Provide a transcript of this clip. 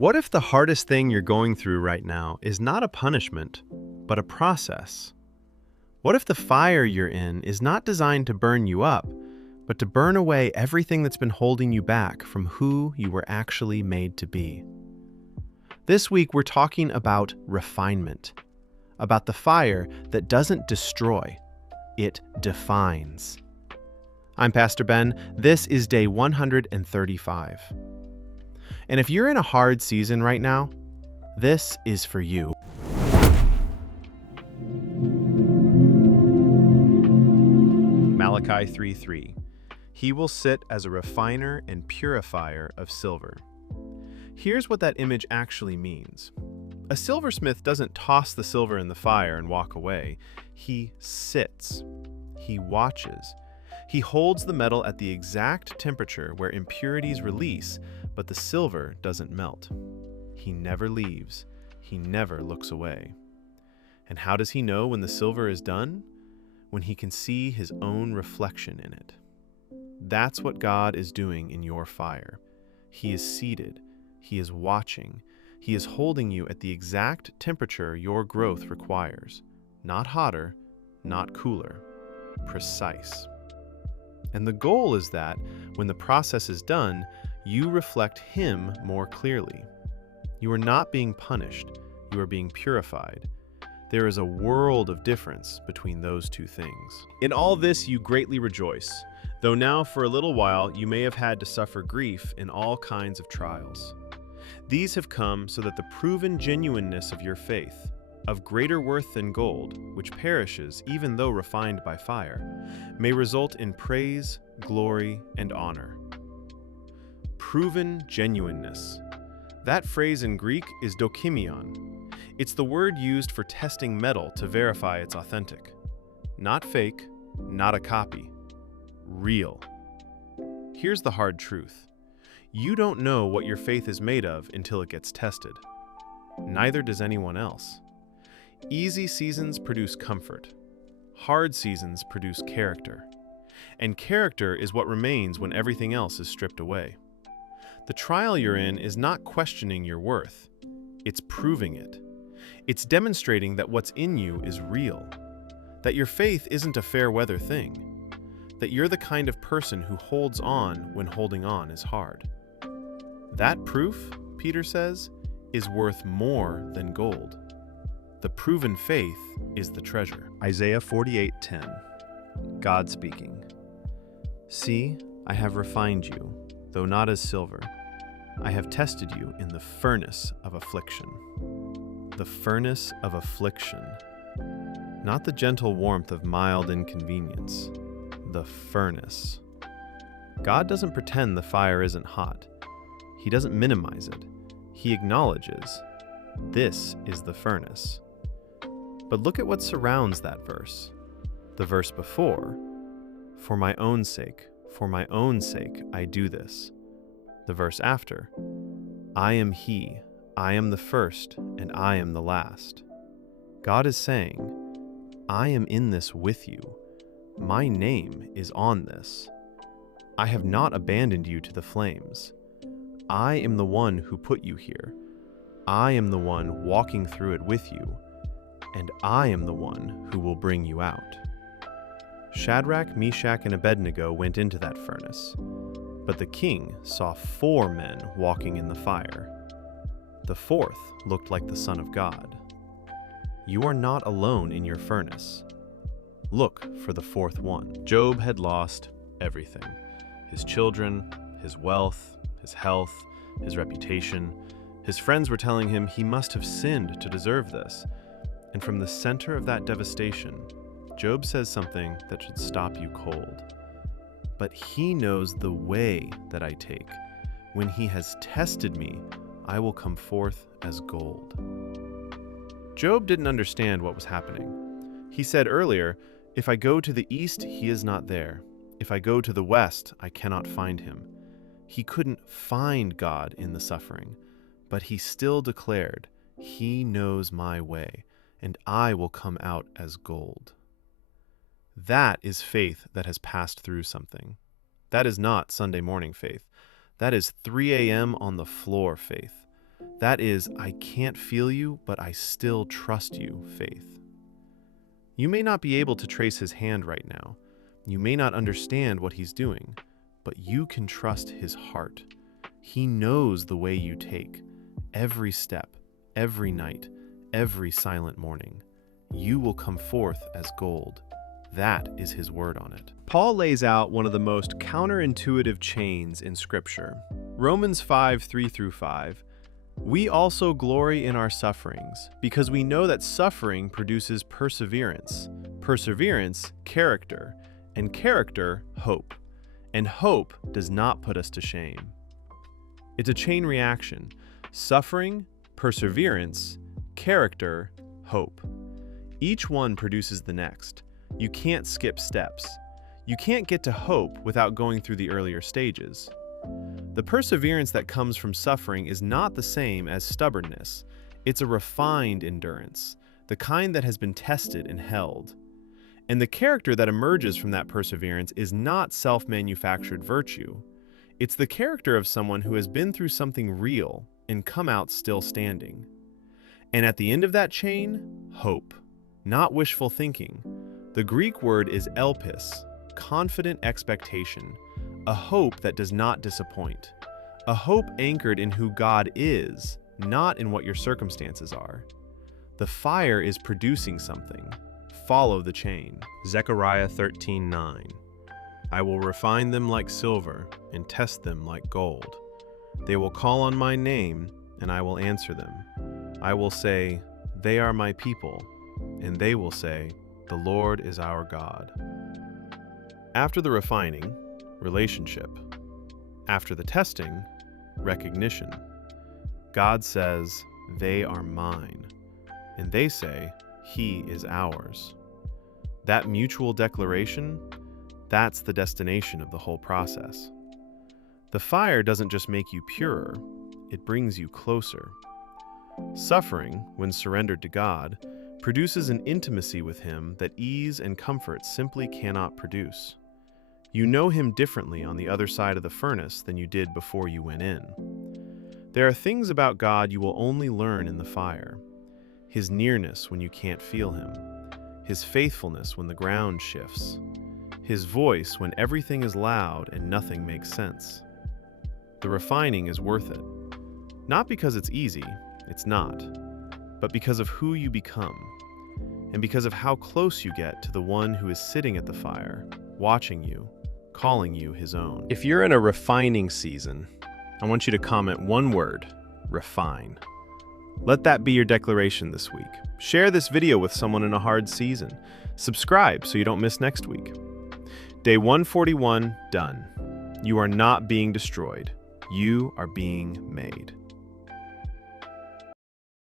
What if the hardest thing you're going through right now is not a punishment, but a process? What if the fire you're in is not designed to burn you up, but to burn away everything that's been holding you back from who you were actually made to be? This week, we're talking about refinement, about the fire that doesn't destroy, it defines. I'm Pastor Ben. This is day 135. And if you're in a hard season right now, this is for you. Malachi 3:3. He will sit as a refiner and purifier of silver. Here's what that image actually means. A silversmith doesn't toss the silver in the fire and walk away. He sits. He watches. He holds the metal at the exact temperature where impurities release, but the silver doesn't melt. He never leaves. He never looks away. And how does he know when the silver is done? When he can see his own reflection in it. That's what God is doing in your fire. He is seated. He is watching. He is holding you at the exact temperature your growth requires. Not hotter, not cooler. Precise. And the goal is that, when the process is done, you reflect Him more clearly. You are not being punished, you are being purified. There is a world of difference between those two things. In all this you greatly rejoice, though now for a little while you may have had to suffer grief in all kinds of trials. These have come so that the proven genuineness of your faith, of greater worth than gold, which perishes even though refined by fire, may result in praise, glory, and honor. Proven genuineness. That phrase in Greek is dokimion. It's the word used for testing metal to verify it's authentic. Not fake, not a copy. Real. Here's the hard truth. You don't know what your faith is made of until it gets tested. Neither does anyone else. Easy seasons produce comfort. Hard seasons produce character. And character is what remains when everything else is stripped away. The trial you're in is not questioning your worth. It's proving it. It's demonstrating that what's in you is real. That your faith isn't a fair weather thing. That you're the kind of person who holds on when holding on is hard. That proof, Peter says, is worth more than gold. The proven faith is the treasure. Isaiah 48:10. God speaking. See, I have refined you, though not as silver. I have tested you in the furnace of affliction. The furnace of affliction. Not the gentle warmth of mild inconvenience. The furnace. God doesn't pretend the fire isn't hot. He doesn't minimize it. He acknowledges, this is the furnace. But look at what surrounds that verse. The verse before, for my own sake, I do this. The verse after, I am He, I am the first, and I am the last. God is saying, I am in this with you. My name is on this. I have not abandoned you to the flames. I am the one who put you here. I am the one walking through it with you. And I am the one who will bring you out. Shadrach, Meshach, and Abednego went into that furnace, but the king saw 4 men walking in the fire. The 4th looked like the Son of God. You are not alone in your furnace. Look for the 4th one. Job had lost everything. His children, his wealth, his health, his reputation. His friends were telling him he must have sinned to deserve this. And from the center of that devastation, Job says something that should stop you cold. But He knows the way that I take. When He has tested me, I will come forth as gold. Job didn't understand what was happening. He said earlier, if I go to the east, He is not there. If I go to the west, I cannot find Him. He couldn't find God in the suffering, but he still declared, He knows my way, and I will come out as gold. That is faith that has passed through something. That is not Sunday morning faith. That is 3 a.m. on the floor faith. That is, I can't feel you, but I still trust you, faith. You may not be able to trace his hand right now. You may not understand what he's doing, but you can trust his heart. He knows the way you take, every step, every night, every silent morning. You will come forth as gold. That is his word on it. Paul lays out one of the most counterintuitive chains in Scripture. Romans 5:3-5. We also glory in our sufferings, because we know that suffering produces perseverance, perseverance, character, and character, hope. And hope does not put us to shame. It's a chain reaction: suffering, perseverance, character, hope. Each one produces the next. You can't skip steps. You can't get to hope without going through the earlier stages. The perseverance that comes from suffering is not the same as stubbornness. It's a refined endurance, the kind that has been tested and held. And the character that emerges from that perseverance is not self-manufactured virtue. It's the character of someone who has been through something real and come out still standing. And at the end of that chain, hope, not wishful thinking. The Greek word is elpis, confident expectation, a hope that does not disappoint, a hope anchored in who God is, not in what your circumstances are. The fire is producing something. Follow the chain. Zechariah 13:9. I will refine them like silver and test them like gold. They will call on my name, and I will answer them. I will say, they are my people, and they will say, the Lord is our God. After the refining, relationship. After the testing, recognition. God says, they are mine, and they say, he is ours. That mutual declaration, that's the destination of the whole process. The fire doesn't just make you purer, it brings you closer. Suffering, when surrendered to God, produces an intimacy with him that ease and comfort simply cannot produce. You know him differently on the other side of the furnace than you did before you went in. There are things about God you will only learn in the fire. His nearness when you can't feel him. His faithfulness when the ground shifts. His voice when everything is loud and nothing makes sense. The refining is worth it. Not because it's easy, it's not, but because of who you become, and because of how close you get to the one who is sitting at the fire, watching you, calling you his own. If you're in a refining season, I want you to comment one word: refine. Let that be your declaration this week. Share this video with someone in a hard season. Subscribe so you don't miss next week. Day 141, done. You are not being destroyed. You are being made.